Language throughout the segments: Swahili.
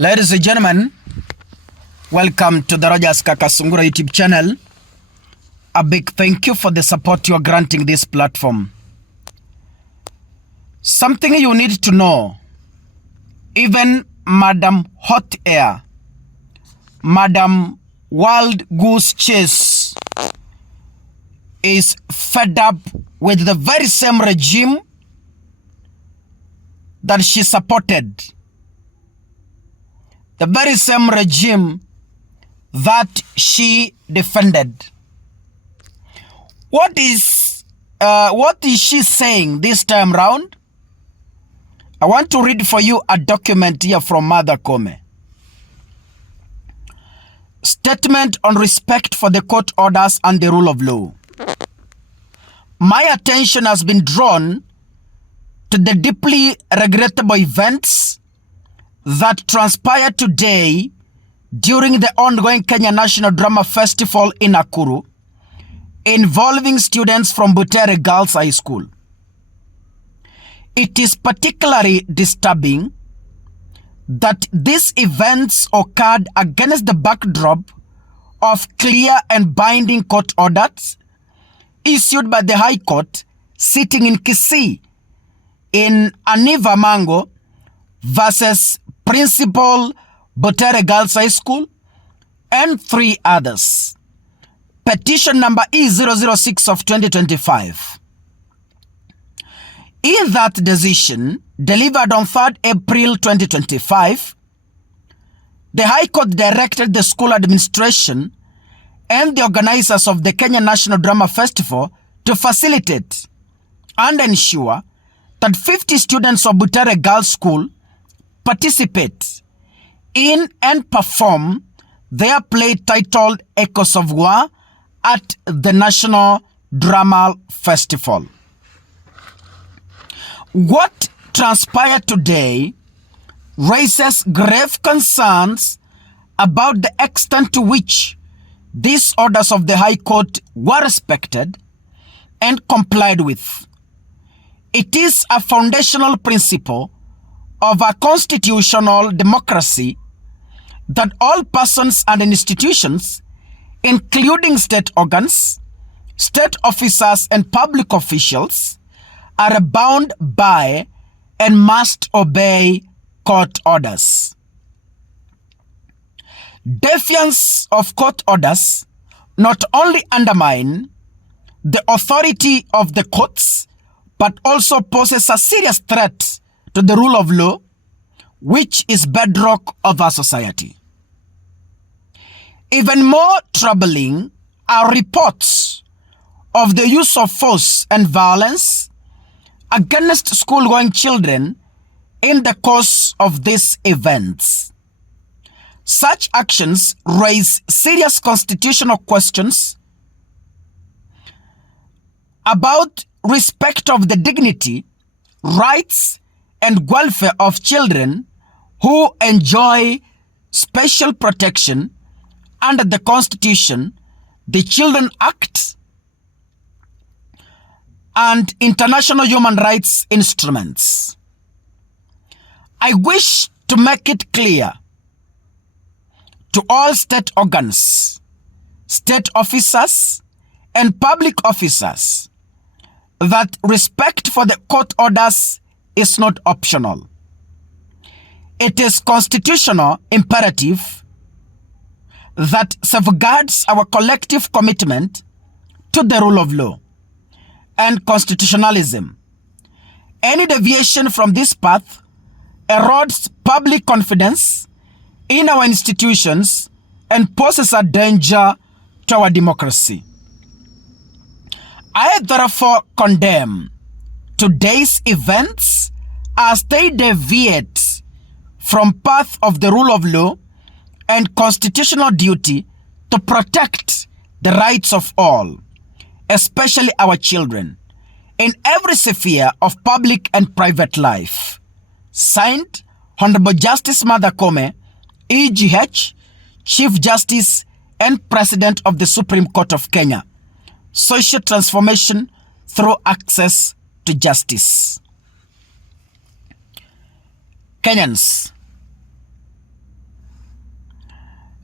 Ladies and gentlemen, welcome to the Rogers Kakasungura YouTube channel. A big thank you for the support you are granting this platform. Something you need to know, even Madam Hot Air, Madam Wild Goose Chase is fed up with the very same regime that she supported. The very same regime that she defended. What is she saying this time round? I want to read for you a document here from Mother Koome. Statement on respect for the court orders and the rule of law. My attention has been drawn to the deeply regrettable events that transpired today during the ongoing Kenya National Drama Festival in Nakuru, involving students from Butere Girls High School. It is particularly disturbing that these events occurred against the backdrop of clear and binding court orders issued by the High Court sitting in Kisii in Aniva Mango versus Principal Butere Girls High School and 3 others. Petition number E006 of 2025. In that decision, delivered on 3rd April 2025, the High Court directed the school administration and the organizers of the Kenya National Drama Festival to facilitate and ensure that 50 students of Butere Girls School participate in and perform their play titled Echoes of War at the National Drama Festival. What transpired today raises grave concerns about the extent to which these orders of the High Court were respected and complied with. It is a foundational principle of a constitutional democracy that all persons and institutions, including state organs, state officers, and public officials, are bound by and must obey court orders. Defiance of court orders not only undermine the authority of the courts, but also poses a serious threat to the rule of law, which is bedrock of our society. Even more troubling are reports of the use of force and violence against school-going children in the course of these events. Such actions raise serious constitutional questions about respect of the dignity, rights, and welfare of children who enjoy special protection under the Constitution, the Children Act, and international human rights instruments. I wish to make it clear to all state organs, state officers, and public officers that respect for the court orders is not optional. It is constitutional imperative that safeguards our collective commitment to the rule of law and constitutionalism. Any deviation from this path erodes public confidence in our institutions and poses a danger to our democracy. I therefore condemn today's events as they deviate from path of the rule of law and constitutional duty to protect the rights of all, especially our children, in every sphere of public and private life. Signed, Honorable Justice Mother Koome, EGH, Chief Justice and President of the Supreme Court of Kenya. Social transformation through access to justice. Kenyans,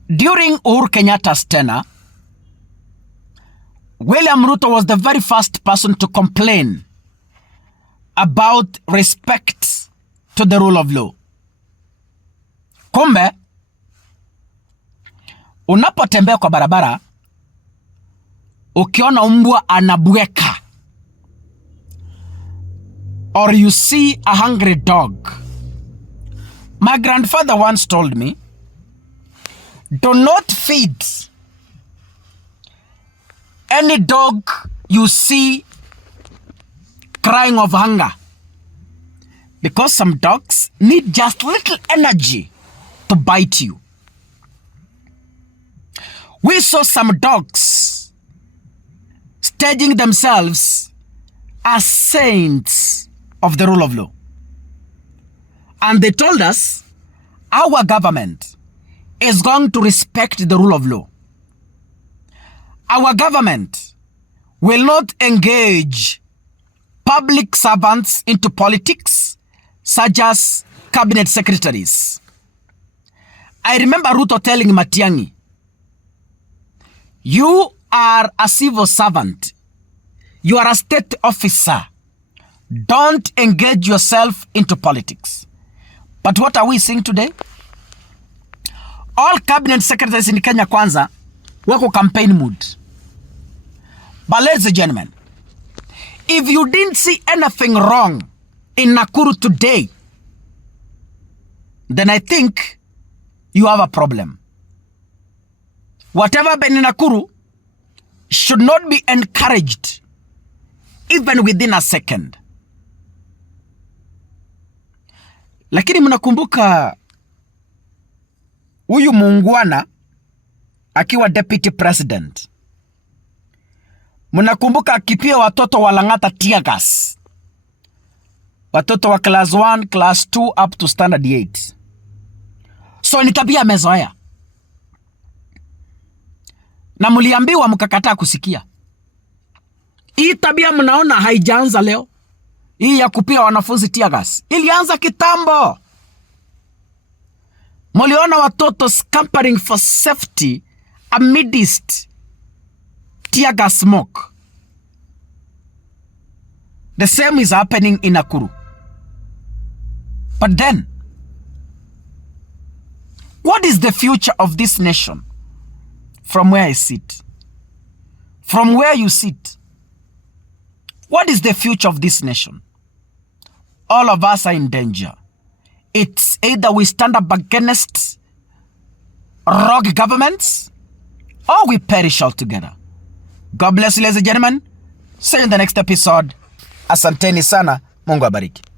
During Uhuru Kenyatta's tenure, William Ruto was the very first person to complain about respect to the rule of law. Kumbe, unapotembea kwa barabara, ukiona mbwa anabweka, or you see a hungry dog. My grandfather once told me, do not feed any dog you see crying of hunger, because some dogs need just little energy to bite you. We saw some dogs staging themselves as saints of the rule of law. And they told us our government is going to respect the rule of law. Our government will not engage public servants into politics, such as cabinet secretaries. I remember Ruto telling Matiang'i, you are a civil servant. You are a state officer. Don't engage yourself into politics. But what are we seeing today? All cabinet secretaries in Kenya Kwanza wako campaign mood. But ladies and gentlemen, if you didn't see anything wrong in Nakuru today, then I think you have a problem. Whatever happened in Nakuru should not be encouraged even within a second. Lakini mnakumbuka huyu muungwana akiwa deputy president. Mnakumbuka akipia watoto wa Lang'ata tear gas. Watoto wa class 1, class 2 up to standard 8. So ni tabia amezoea. Na mliambiwa mkakataa kusikia. Hii tabia mnaona haijaanza leo. Hii ya kupia wanafunzi tear gas ilianza kitambo. Mliona watoto scampering for safety amidst tear gas smoke. The same is happening in Nakuru. But then, what is the future of this nation? From where I sit, from where you sit, what is the future of this nation? All of us are in danger. It's either we stand up against rogue governments or we perish altogether. God bless you, ladies and gentlemen. See you in the next episode. Asanteni sana. Mungu abariki.